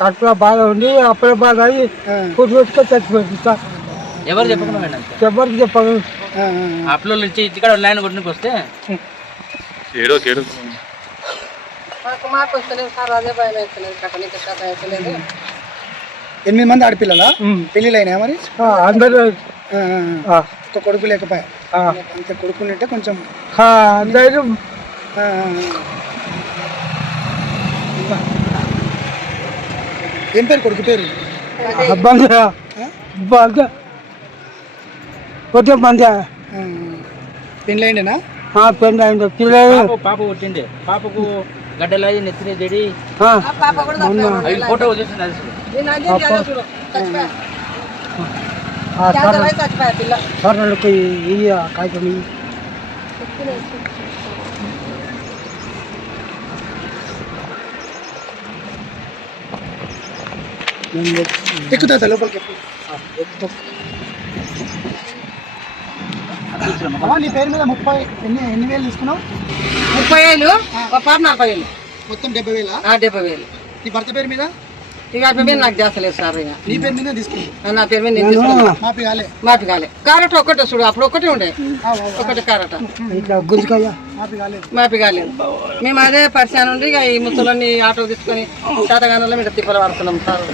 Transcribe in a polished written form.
కడుపులో బాధ ఉండి అప్పుడే బాధ అయ్యి ఫుడ్ పెట్టుకొని చచ్చిపోయింది సార్. ఎవరు చెప్పకుండా ఎవరికి చెప్పాలి. అప్పుడు నుంచి ఇక్కడ లైన్ కొట్టుకు వస్తే మాకు వస్తలేదు సార్, అదే భయం అవుతలేదు, కట్టనికి కథ అవుతలేదు. 8 మంది ఆడపిల్లలా పెళ్ళిళ్ళు అయినా మరి? అందరూ ఒక కొడుకు లేకపోయా? అంతే కొడుకునింటే కొంచెం ధైర్యం. ఏం పేరు కొడుకు పేరు? కొద్దిగా మంది పెళ్ళి అయిండేనా? పెళ్ళి అయింది. పిల్లలు పాప పుట్టిండే, పాపకు గడ్డలాయి నెత్తిని చెడి ఫోటో సర్నలకి కాగితం ఎక్కుతా లోపలికి. నీ పేరు మీద 30 ఎన్ని వేలు తీసుకున్నావు? 30,000, ఒక పాప 40,000, మొత్తం 70,000. 70,000. నీ భర్త పేరు మీద? ఇక మీద నాకు చేస్తలేదు సార్. ఇక నీ పేరు మీద తీసుకున్నావు? నా పేరు మీద నేను తీసుకున్నా. మాపి కాలే కారట ఒక్కటే చూడు, అప్పుడు ఒక్కటే ఉండే, ఒకటి కారట మాపి కాలేదు. మేము అదే పరిచయం నుండి ఇక ఈ ముసలోని ఆటో తీసుకొని శాతగానంలో మీద తిప్పలు పడుతున్నాం సార్.